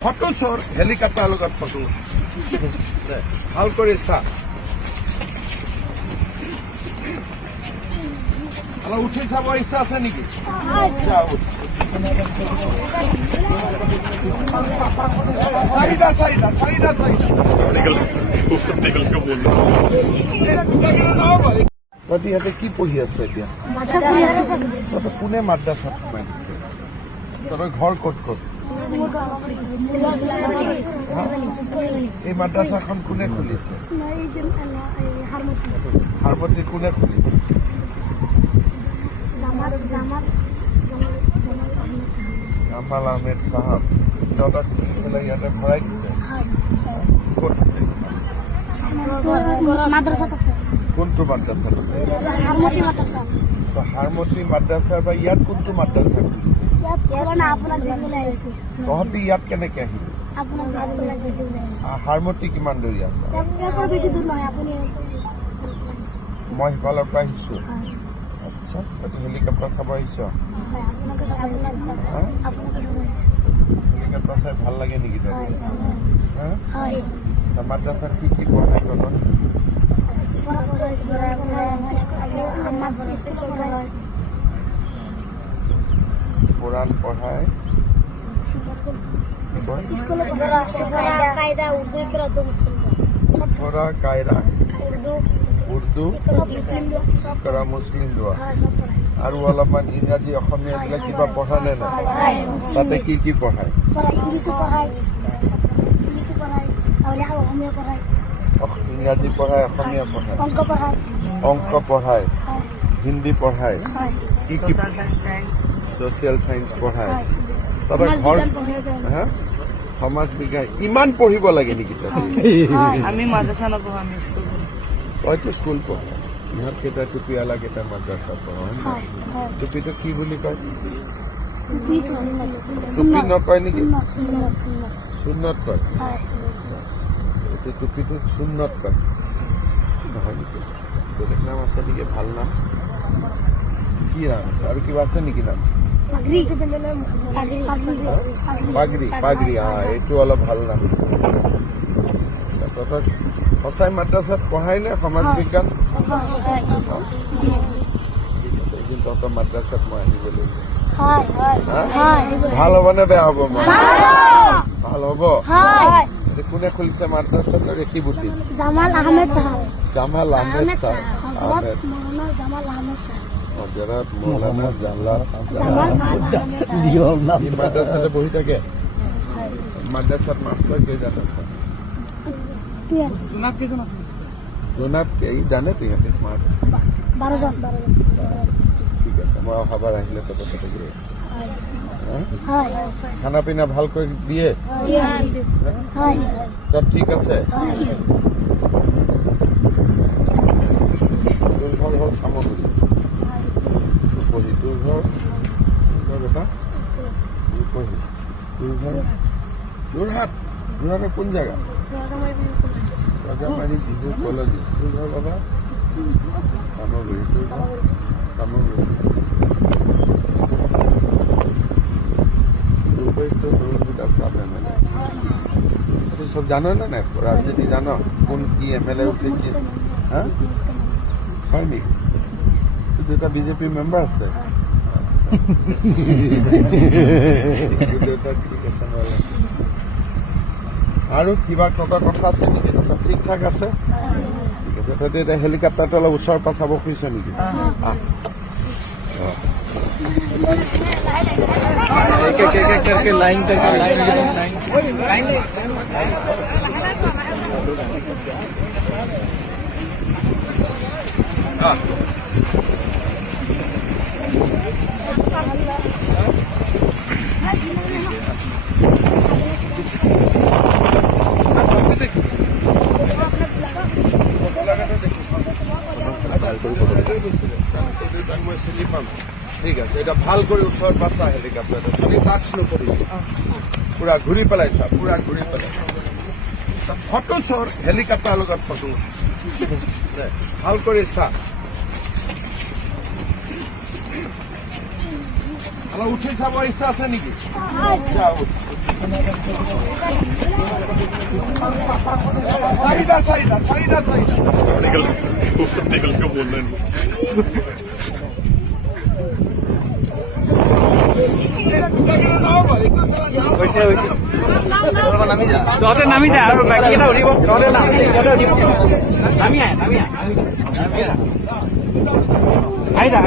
Photo চোৰ helicopter লগত photo ভাল কৰে চা উঠি চাব ইচ্ছা আছে নেকি চাৰিটা ইহঁতে কি পঢ়ি আছে এতিয়া কোনে মাদ্ৰাছাত সোমাই দিছে তহঁতৰ ঘৰ ক'ত ক'ত এই মাদ্ৰাছাখন কোনে খুলিছে হাৰমতি কোনে খুলিছে জামাল আহমেদ চাহাব তহঁতক খুলি পেলাই ইয়াতে ভৰাই দিছে কোনটো মাদ্ৰাছা হাৰমতি মাদ্ৰাছা বা ইয়াত কোনটো মাদ্ৰাছা তহঁতি ইয়াত কেনেকে আহিলি হাৰমতি কিমান দূৰ ইয়াত মই সিফালৰ পৰা আহিছো আচ্ছা তই হেলিকপ্টাৰ চাব আহিছ হেলিকপ্টাৰ চাই ভাল লাগে নেকি তই মাদ্ৰাছাত কি কি পঢ়াই তহঁতক কোৰআন পড়ায় কায়দা উৰ্দু কৰা মুসলিম দোয়া আৰু অলপমান ইংৰাজী অসমীয়া এইবিলাক কিবা পঢ়া নে নাই তাতে কি কি পঢ়ায় ইংৰাজী পঢ়ায় অসমীয়া পঢ়ায় অংক পঢ়ায় হিন্দী পঢ়ায় কি কি সোশিয়াল সায়েন্স পঢ়ায় তহঁতৰ ঘৰ সমাজ বিজ্ঞান ইমান পঢ়িব লাগে নেকি আমি মাদ্ৰাছা নপঢ়ো আমি স্কুল তইতো স্কুল পঢ় ইহঁত কেইটা টুপিৱালা কেইটা মাদ্ৰাছা পঢ় টুপিটো কি বুলি কয় টুপি নকয় নেকি সুন্নত কয় এইটো টুপিটো সুন্নত কয় নহয় নেকি বেলেগ নাম আছে নেকি ভাল নাম কি নাম আছে আৰু কিবা আছে নেকি নাম পাগৰি পাগৰি এইটো অলপ ভাল নাম তহঁতক সঁচাই মাদ্ৰাছাত পঢ়াই নে সমাজ বিজ্ঞান এদিন তহঁতৰ মাদ্ৰাছাত মই আহিব লাগিব ভাল হ'ব নে বেয়া হ'ব মই ভাল হ'ব কোনে খুলিছে মাদ্ৰাছাত ৰেখিবুটি জামাল আহমেদ জামাল আহমেদ হজরত মৌলানা জালাল মাদ্রাসাতে বহি থাকে মাদ্রাসাত মাস্টার কেইজন আছে জোনাব এই জানে তো ইহঁতে স্মাৰ্ট 12 ঠিক আছে মই অহাবাৰ আহিলে তহঁতৰ তাতে গৈ খানা পিনা ভালকৈ দিয়ে চব ঠিক আছে তোৰ ঘৰ হ'ল চামগুৰি তোৰ ঘৰ বেটা যোৰহাট যোৰহাটৰ কোন জেগা ৰজামাৰী বিহু কলেজ তোৰ ঘৰ বাবা চামগুৰি তোৰ ঘৰ চামগুৰি চাব এমএলএ তুই সব জানো না না রাজনীতি জানো কোন কি এমএলএ উঠেছে হ্যাঁ হয় নেকি তুই এটা বিজেপি মেম্বার আছে আৰু কিবা কথা আছে নেকি চব ঠিক ঠাক আছে ঠিক আছে তই এতিয়া হেলিকপ্টাৰটো অলপ ওচৰৰ পৰা চাব খুজিছ নেকি লাইন মই চিনি পাম ঠিক আছে এটা ভাল কৰি ওচৰত পাছা হেলিকপ্টাৰটো খালি টাচ নকৰিবি পুৰা ঘূৰি পেলাই চা পুৰা ঘূৰি পেলাই ফটো চোৰ হেলিকপ্টাৰ লগত ফটো ভাল কৰি চা অলপ উঠি চাব ইচ্ছা আছে নেকি? যাও। চাৰিটা চাৰিটা চাৰিটা চাৰিটা निकल के बोल रहे हैं তহঁতে নামি যা আৰু বাকীকেইটা উঠিব তহঁতে নামি আহ আহি যা